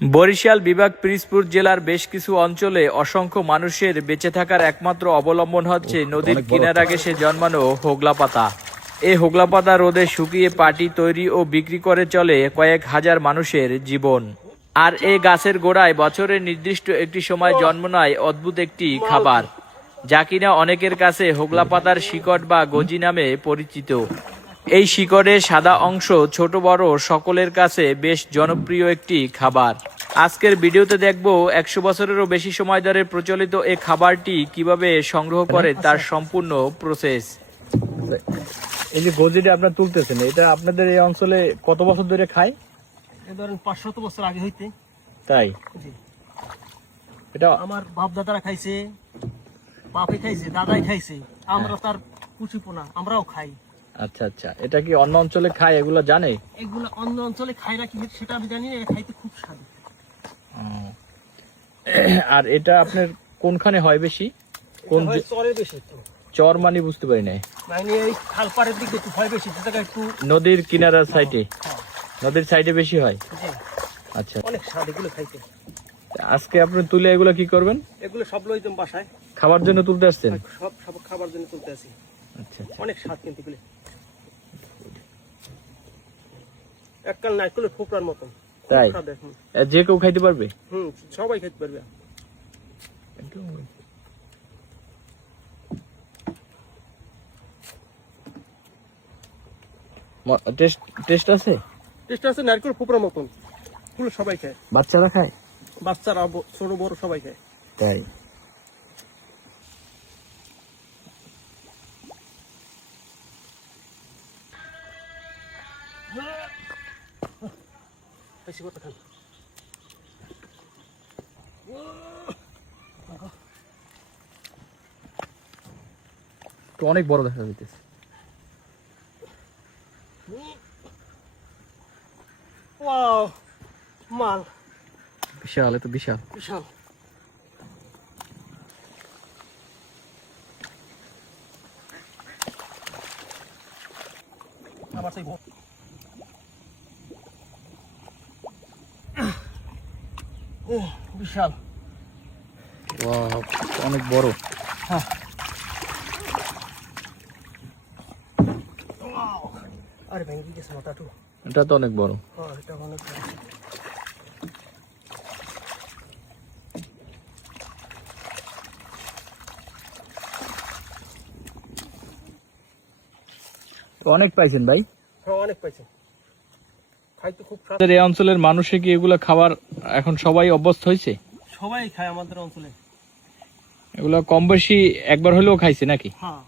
বরিশাল বিভাগ পিরোজপুর জেলার বেশ কিছু অঞ্চলে অসংখ্য মানুষের বেঁচে থাকার একমাত্র অবলম্বন হচ্ছে নদীর কিনারা ঘেঁষে জন্মানো হোগলা পাতা। এই হোগলা পাতা রোদে শুকিয়ে পাটি তৈরি ও বিক্রি করে চলে কয়েক হাজার মানুষের জীবন। আর এই গাছের গোড়ায় বছরের নির্দিষ্ট একটি সময় জন্ম নেয় অদ্ভুত একটি খাবার, যা কিনা অনেকের কাছে হোগলা পাতার শিকড় বা গজি নামে পরিচিত। এই শিকড়ের সাদা অংশ ছোট বড় সকলের কাছে বেশ জনপ্রিয় একটি খাবার। আজকের ভিডিওতে দেখব 100 বছরেরও বেশি সময় ধরে প্রচলিত এই খাবারটি কিভাবে সংগ্রহ করে তার সম্পূর্ণ প্রসেস। এই যে গজিটা আপনারা তুলতেছেন, এটা আপনাদের এই অঞ্চলে কত বছর ধরে খায়? এই ধরেন 500 বছর আগে হইতে। তাই এটা আমার বাপ দাদারা খাইছে, বাপে খাইছে, দাদাই খাইছে, আমরা তার পুচিপোনা আমরাও খাই। আচ্ছা আচ্ছা, এটা কি অন্য অঞ্চলে খায় এগুলো জানে? এগুলো অন্য অঞ্চলে খাই না কি সেটা আমি জানি না, এটা খাইতে খুব স্বাদ। আর এটা আপনার কোনখানে হয় বেশি? কোন চরে বেশি তো? চর মানে বুঝতে পারি না। মানে এই খালপাড়ের দিকে একটু হয় বেশি, যে জায়গায় একটু নদীর কিনারার সাইডে, নদীর সাইডে বেশি হয়। আচ্ছা, অনেক স্বাদ এগুলো খাইতে। আজকে আপনি তুলে এগুলো কি করবেন? এগুলো সব লইতাম বাসায় খাবার জন্য তুলতে আসছেন? সব সব খাবার জন্য তুলতে আসি। আচ্ছা আচ্ছা, অনেক স্বাদ কিন্তু এগুলো এককাল নারকেলের ফোকরার মতন। তাই যে কেউ খাইতে পারবে? সবাই খাইতে পারবে। টেস্ট আছে? টেস্ট আছে নারকেল ফোকরার মতন, এগুলো সবাই খায়। বাচ্চারা খায়? বাচ্চারা ছোট বড় সবাই খায়। তাই বেশি কথা খান। তো অনেক বড় দেখা যাইতেছে। ওয়াও, মাল বিশাল, এত বিশাল। বিশাল। আবার সেই বিশাল। ওয়াও, অনেক বড়। হ্যাঁ, আরে ভেঙে গেছে মাথাটা। এটা তো অনেক বড়। হ্যাঁ, এটা অনেক বড়। অনেক পাইছেন ভাই? হ্যাঁ, অনেক পাইছে। খাইতে খুব স্বাদ। এই অঞ্চলের মানুষে কি এগুলো খাবার এখন সবাই অভ্যস্ত হয়েছে? সবাই খায় আমাদের অঞ্চলে। এগুলো কম বেশি একবার হলেও খাইছে নাকি? হ্যাঁ।